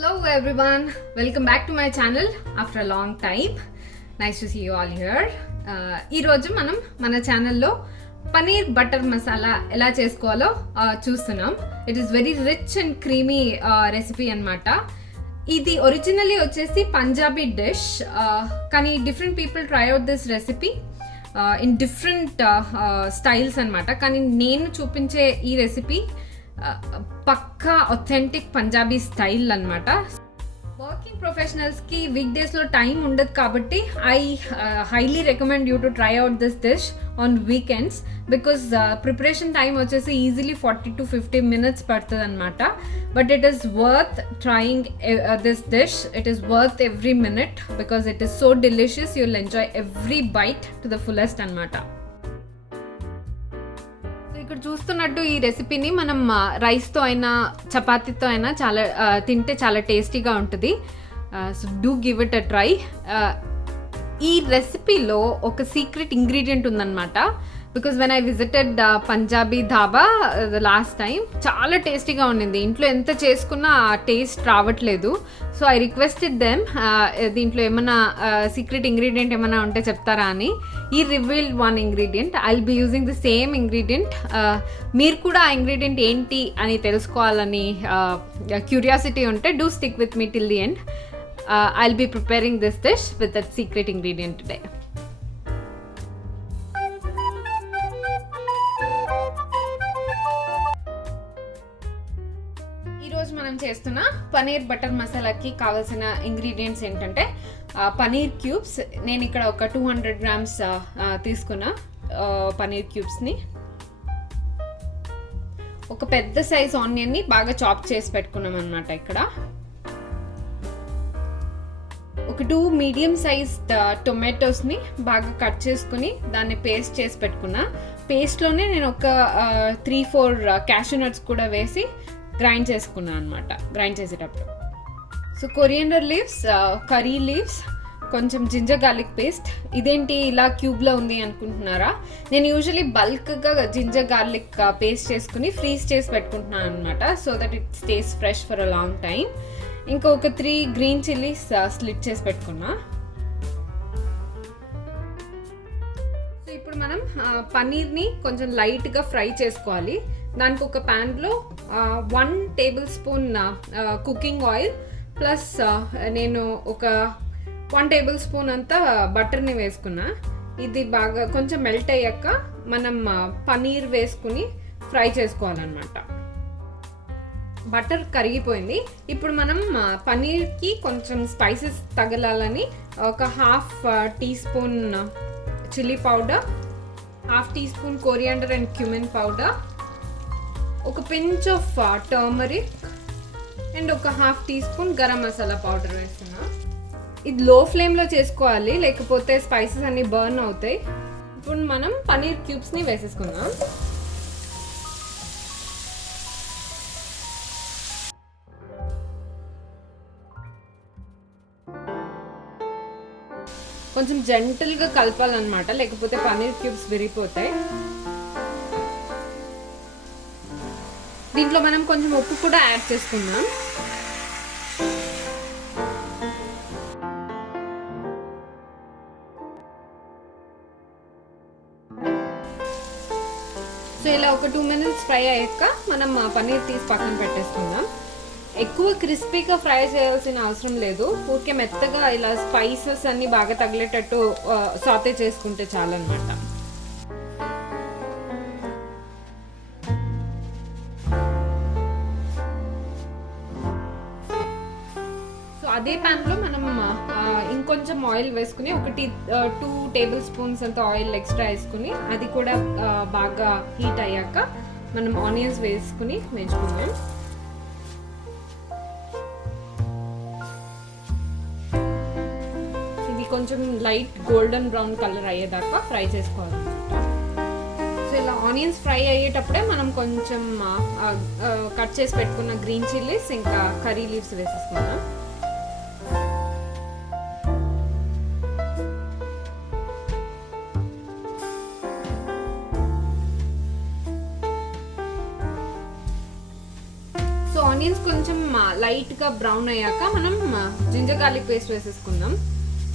Hello everyone, welcome back to my channel after a long time. Nice to see you all here. ఈ రోజు మనం మన ఛానల్లో paneer butter masala ఎలా చేసుకోవాలో చూస్తున్నాం. It is very rich and creamy recipe అన్నమాట. ఇది ఒరిజినల్లీ వచ్చేసి పంజాబీ డిష్, కానీ different people try out this recipe in different styles అన్నమాట. కానీ నేను చూపించే ఈ రెసిపీ పక్కా ఒథెంటిక్ పంజాబీ స్టైల్ అన్నమాట. వర్కింగ్ ప్రొఫెషనల్స్కి వీక్ డేస్లో టైం ఉండదు కాబట్టి I highly recommend you to try out this dish on weekends, because preparation time వచ్చేసి ఈజీలీ 40 to 50 minutes పడుతుంది అనమాట. But it is worth trying this dish. It is worth every minute because it is so delicious. You will enjoy every byte to the fullest అనమాట. ఇక్కడ చూస్తున్నట్టు ఈ రెసిపీని మనం రైస్తో అయినా చపాతీతో అయినా తింటే చాలా టేస్టీగా ఉంటుంది. So do give it a try. ఈ రెసిపీలో ఒక సీక్రెట్ ఇంగ్రీడియంట్ ఉందన్నమాట. Because when I visited Punjabi dhaba the last time, చాలా టేస్టీగా ఉండింది. ఇంట్లో ఎంత చేసుకున్నా ఆ టేస్ట్ రావట్లేదు. సో ఐ రిక్వెస్టెడ్ దెమ్, దీంట్లో ఏమైనా సీక్రెట్ ఇంగ్రీడియంట్ ఏమైనా ఉంటే చెప్తారా అని. ఈ revealed one ingredient. I will be using the same ingredient. మీరు కూడా ఆ ఇంగ్రీడియంట్ ఏంటి అని తెలుసుకోవాలని క్యూరియాసిటీ ఉంటే do stick with me till the end. I'll be preparing this dish with that secret ingredient today. ఈరోజు మనం చేస్తున్న పనీర్ బటర్ మసాలాకి కావాల్సిన ఇంగ్రీడియంట్స్ ఏంటంటే పనీర్ క్యూబ్స్. నేను ఇక్కడ ఒక 200 grams తీసుకున్న పనీర్ క్యూబ్స్ని, ఒక పెద్ద సైజ్ ఆనియన్ని బాగా చాప్ చేసి పెట్టుకున్నాం అన్నమాట. ఇక్కడ ఒక 2 మీడియం సైజ్ టొమాటోస్ని బాగా కట్ చేసుకుని దాన్ని పేస్ట్ చేసి పెట్టుకున్నా. పేస్ట్లోనే నేను ఒక 3-4 క్యాషూ నట్స్ కూడా వేసి గ్రైండ్ చేసుకున్నాను అనమాట, గ్రైండ్ చేసేటప్పుడు. So coriander leaves, curry leaves, కొంచెం జింజర్ గార్లిక్ పేస్ట్. ఇదేంటి ఇలా క్యూబ్లో ఉంది అనుకుంటున్నారా? నేను యూజువలీ బల్క్గా జింజర్ గార్లిక్ పేస్ట్ చేసుకుని ఫ్రీజ్ చేసి పెట్టుకుంటున్నాను అనమాట, so that it stays fresh for a long time. ఇంకా ఒక 3 గ్రీన్ చిల్లీస్ స్లిట్ చేసి పెట్టుకున్నా. సో ఇప్పుడు మనం పనీర్ని కొంచెం లైట్గా ఫ్రై చేసుకోవాలి. దానికి ఒక ప్యాన్లో 1 tablespoon కుకింగ్ ఆయిల్ ప్లస్ నేను ఒక 1 tablespoon అంతా బటర్ని వేసుకున్నా. ఇది బాగా కొంచెం మెల్ట్ అయ్యాక మనం పనీర్ వేసుకుని ఫ్రై చేసుకోవాలన్నమాట. బటర్ కరిగిపోయింది. ఇప్పుడు మనం పనీర్కి కొంచెం స్పైసెస్ తగలాలని ఒక 1/2 teaspoon chilli powder, 1/2 teaspoon coriander and cumin powder, ఒక పించ్ ఆఫ్ టర్మరిక్ అండ్ ఒక 1/2 teaspoon గరం మసాలా పౌడర్ వేస్తున్నా. ఇది లో ఫ్లేమ్లో చేసుకోవాలి, లేకపోతే స్పైసెస్ అన్నీ బర్న్ అవుతాయి. ఇప్పుడు మనం పనీర్ క్యూబ్స్ని వేసేసుకుందాం. కొంచెం జెంటల్గా కలపాలన్నమాట, లేకపోతే పనీర్ క్యూబ్స్ విరిగిపోతాయి. దీంట్లో మనం కొంచెం ఉప్పు కూడా యాడ్ చేసుకుందాం. సో ఇలా ఒక 2 minutes ఫ్రై అయ్యాక మనం పనీర్ తీసి పక్కన పెట్టేసుకుందాం. ఎక్కువ క్రిస్పీగా ఫ్రై చేయాల్సిన అవసరం లేదు. ఊరికే మెత్తగా ఇలా స్పైసెస్ అన్ని బాగా తగిలేటట్టు సాతే చేసుకుంటే చాలన్నమాట. సో అదే ప్యాన్లో మనం ఇంకొంచెం ఆయిల్ వేసుకుని 2 tablespoons అంత ఆయిల్ ఎక్స్ట్రా వేసుకుని అది కూడా బాగా హీట్ అయ్యాక మనం ఆనియన్స్ వేసుకుని వేయించుకుందాం. కొంచెం లైట్ గోల్డెన్ బ్రౌన్ కలర్ అయ్యేదాకా ఫ్రై చేసుకోవాలన్నమాట. సో ఇలా ఆనియన్స్ ఫ్రై అయ్యేటప్పుడే మనం కొంచెం కట్ చేసి పెట్టుకున్న గ్రీన్ చిల్లీస్ ఇంకా కర్రీ లీవ్స్ వేసేసుకుందాం. సో ఆనియన్స్ కొంచెం లైట్గా బ్రౌన్ అయ్యాక మనం జింజర్ గార్లిక్ పేస్ట్ వేసేసుకుందాం.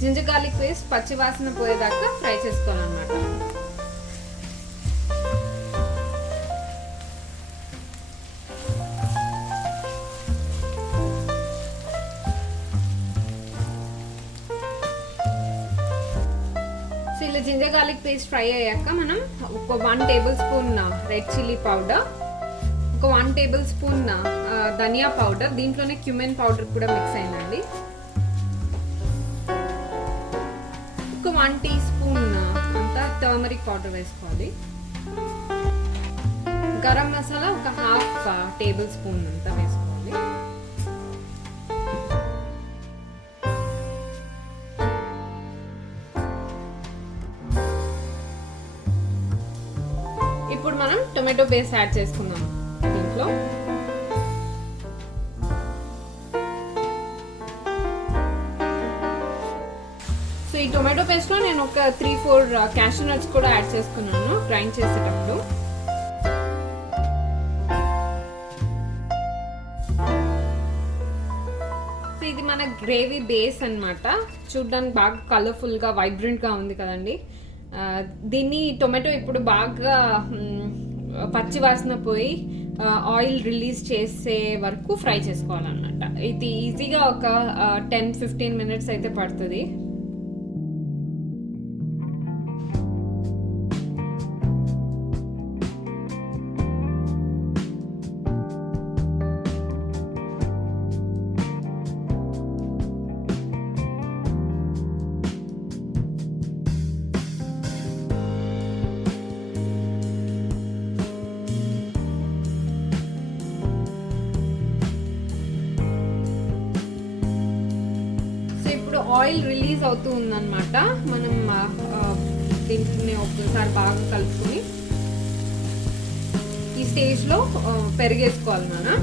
జింజర్ గార్లిక్ పేస్ట్ పచ్చి వాసన పోయేదాకా ఫ్రై చేసుకోవాలన్నమాట. సో ఇలా జింజర్ గార్లిక్ పేస్ట్ ఫ్రై అయ్యాక మనం ఒక 1 table spoon red chilli powder, ఒక 1 టేబుల్ స్పూన్ ధనియా పౌడర్, దీంట్లోనే క్యూమెన్ పౌడర్ కూడా మిక్స్ అయిందండి, ఒక 1 టీ స్పూన్ అంతా టర్మరిక్ పౌడర్ వేసుకోవాలి, గరం మసాలా ఒక 1/2 టేబుల్ స్పూన్ అంతా వేసుకోవాలి. ఇప్పుడు మనం టొమాటో పేస్ట్ యాడ్ చేసుకుందాం దీంట్లో. సో ఈ టొమాటో పేస్ట్ లో నేను ఒక 3-4 క్యాష్యూ నట్స్ కూడా యాడ్ చేసుకున్నాను గ్రైండ్ చేసేటప్పుడు. సో ఇది మన గ్రేవీ బేస్ అన్నమాట. చూడడానికి బాగా కలర్ఫుల్ గా వైబ్రెంట్ గా ఉంది కదండి. దీన్ని టొమాటో ఇప్పుడు బాగా పచ్చి వాసన పోయి ఆయిల్ రిలీజ్ చేసే వరకు ఫ్రై చేసుకోవాలన్నమాట. ఇది ఈజీగా ఒక 10-15 మినిట్స్ అయితే పడుతుంది. ఆయిల్ రిలీజ్ అవుతూ ఉందన్నమాట. మనం దీంట్లోనే ఒకసారి బాగా కలుపుకొని ఈ స్టేజ్లో పెరిగేసుకోవాలి మనం.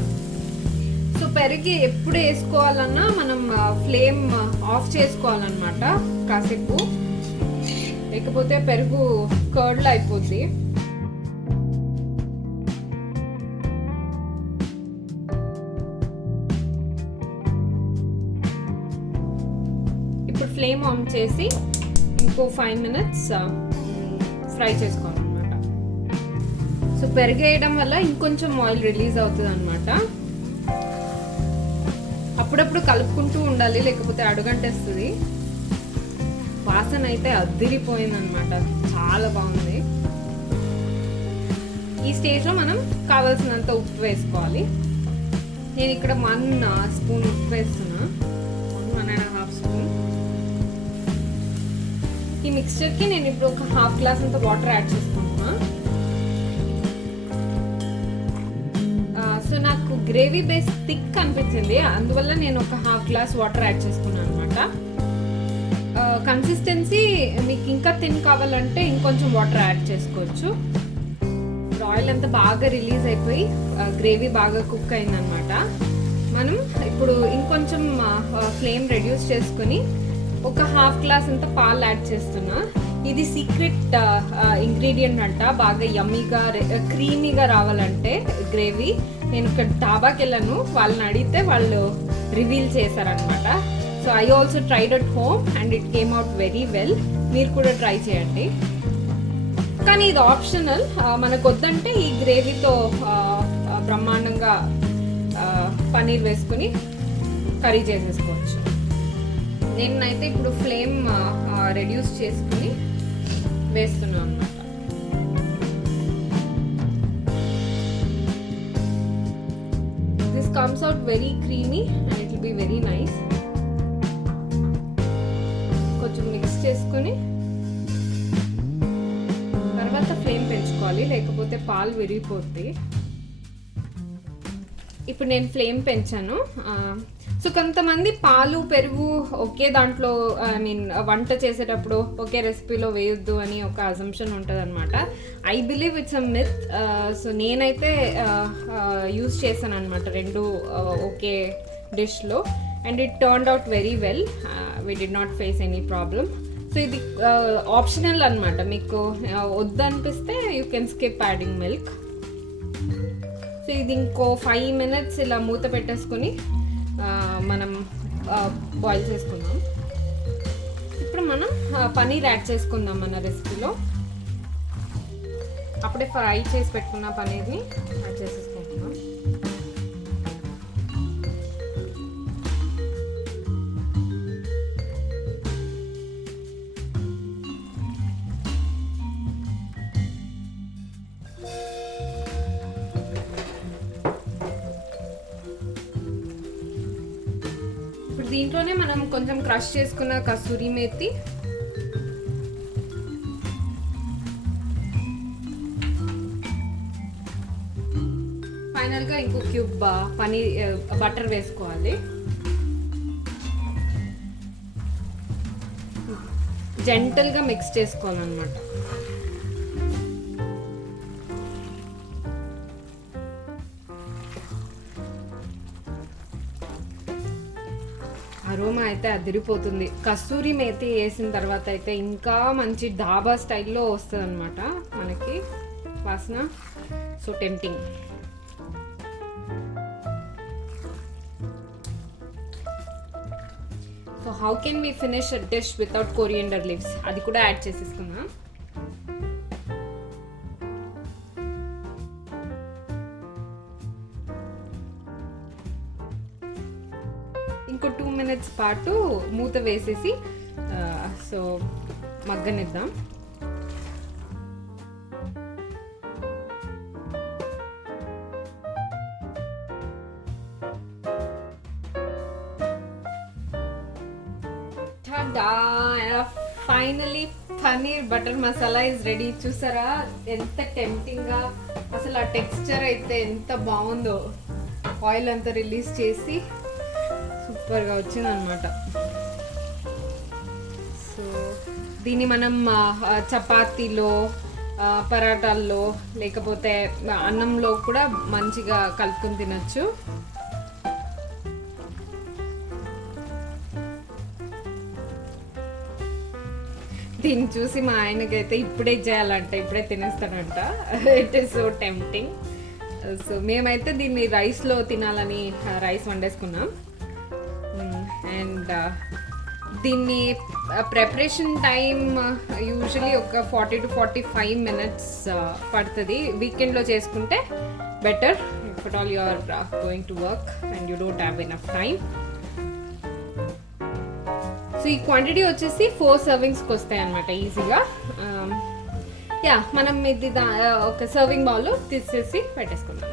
సో పెరిగి ఎప్పుడు వేసుకోవాలన్నా మనం ఫ్లేమ్ ఆఫ్ చేసుకోవాలన్నమాట కాసేపు, లేకపోతే పెరుగు కర్డ్లో అయిపోద్ది. ఫ్లేమ్ ఆన్ చేసి ఇంకో 5 మినిట్స్ ఫ్రై చేసుకోవాలన్నమాట. సో పెరిగేయడం వల్ల ఇంకొంచెం ఆయిల్ రిలీజ్ అవుతుంది అనమాట. అప్పుడప్పుడు కలుపుకుంటూ ఉండాలి, లేకపోతే అడుగంటేస్తుంది. వాసన అయితే అద్దిరిపోయింది అనమాట, చాలా బాగుంది. ఈ స్టేజ్లో మనం కావాల్సినంత ఉప్పు వేసుకోవాలి. నేను ఇక్కడ 1 స్పూన్ ఉప్పు వేస్తున్నా, 1.5 స్పూన్. ఈ మిక్స్చర్కి నేను ఇప్పుడు ఒక 1/2 గ్లాస్ అంత వాటర్ యాడ్ చేసుకుంటున్నా. సో నాకు గ్రేవీ బేస్ థిక్ అనిపించింది, అందువల్ల నేను ఒక 1/2 గ్లాస్ వాటర్ యాడ్ చేసుకున్నాను అనమాట. కన్సిస్టెన్సీ మీకు ఇంకా థిన్ కావాలంటే ఇంకొంచెం వాటర్ యాడ్ చేసుకోవచ్చు. ఆయిల్ అంతా బాగా రిలీజ్ అయిపోయి గ్రేవీ బాగా కుక్ అయిందనమాట. మనం ఇప్పుడు ఇంకొంచెం ఫ్లేమ్ రెడ్యూస్ చేసుకుని ఒక 1/2 గ్లాస్ అంతా పాలు యాడ్ చేస్తున్నా. ఇది సీక్రెట్ ఇంగ్రీడియంట్ అంట, బాగా యమ్మీగా క్రీమీగా రావాలంటే గ్రేవీ. నేను ఇక్కడ డాబాకి వెళ్ళాను, వాళ్ళని అడిగితే వాళ్ళు రివీల్ చేశారనమాట. So I also tried at home and it came out very well. మీరు కూడా ట్రై చేయండి. కానీ ఇది ఆప్షనల్, మనకు వద్దంటే ఈ గ్రేవీతో బ్రహ్మాండంగా పనీర్ వేసుకుని కర్రీ చేసేసుకోవచ్చు. నేనైతే ఇప్పుడు ఫ్లేమ్ రెడ్యూస్ చేసుకుని వేస్తున్నాను అన్నమాట. This comes out very creamy and it will be very nice. కొంచెం మిక్స్ చేసుకుని తర్వాత ఫ్లేమ్ పెంచుకోవాలి, లేకపోతే పాలు విరిగిపోద్ది. ఇప్పుడు నేను ఫ్లేమ్ పెంచాను. సో కొంతమంది పాలు పెరుగు ఒకే దాంట్లో ఐ మీన్ వంట చేసేటప్పుడు ఒకే రెసిపీలో వేయొద్దు అని ఒక అజంప్షన్ ఉంటుంది అనమాట. I believe it's a myth. So నేనైతే యూస్ చేశాను అనమాట రెండు ఒకే డిష్లో and it turned out very well. We did not face any problem. So ఇది ఆప్షనల్ అనమాట, మీకు వద్దనిపిస్తే you can skip adding milk. So ఇది ఇంకో 5 మినిట్స్ ఇలా మూత పెట్టేసుకొని మనం బాయిల్ చేసుకుందాం. ఇప్పుడు మనం పనీర్ యాడ్ చేసుకుందాం మన రెసిపీలో. అప్పుడే ఫ్రై చేసి పెట్టుకున్న పనీర్ని యాడ్ చేసేసుకుంటున్నాం. ఇప్పుడు దీంట్లోనే మనం కొంచెం క్రష్ చేసుకున్న కసూరి మేతి, ఫైనల్గా ఇంకో క్యూబ్ పనీర్ బటర్ వేసుకోవాలి. జెంటల్గా మిక్స్ చేసుకోవాలన్నమాట. అరోమా అయితే అదిరిపోతుంది. కస్తూరి మేతి వేసిన తర్వాత అయితే ఇంకా మంచి డాబా స్టైల్లో వస్తుంది అనమాట మనకి వాసన. So tempting. So how can we finish a dish without coriander leaves? అది కూడా యాడ్ చేసేసుకుందాం. ఇంకో 2 minutes పాటు మూత వేసేసి సో మగ్గనిద్దాం. Finally paneer butter masala is ready. చూసారా ఎంత టెంప్టింగ్గా, అసలు ఆ టెక్స్చర్ అయితే ఎంత బాగుందో. ఆయిల్ అంతా రిలీజ్ చేసి సూపర్గా వచ్చిందనమాట. సో దీన్ని మనం చపాతీలో, పరాటాల్లో, లేకపోతే అన్నంలో కూడా మంచిగా కలుపుకొని తినచ్చు. దీన్ని చూసి మా ఆయనకైతే ఇప్పుడే చేయాలంట, ఇప్పుడే తినేస్తాడంట. It is so tempting. So మేమైతే దీన్ని రైస్లో తినాలని రైస్ వండేసుకున్నాం. అండ్ దీన్ని ప్రిపరేషన్ టైం యూజువలీ ఒక 40 to 45 minutes పడుతుంది. వీకెండ్లో చేసుకుంటే better, if at all you are going to work and you don't have enough time. So ఈ క్వాంటిటీ వచ్చేసి 4 servingsకి వస్తాయి అన్నమాట ఈజీగా. మనం ఇది ఒక సర్వింగ్ బౌల్లో తీసేసి పెట్టేసుకుందాం.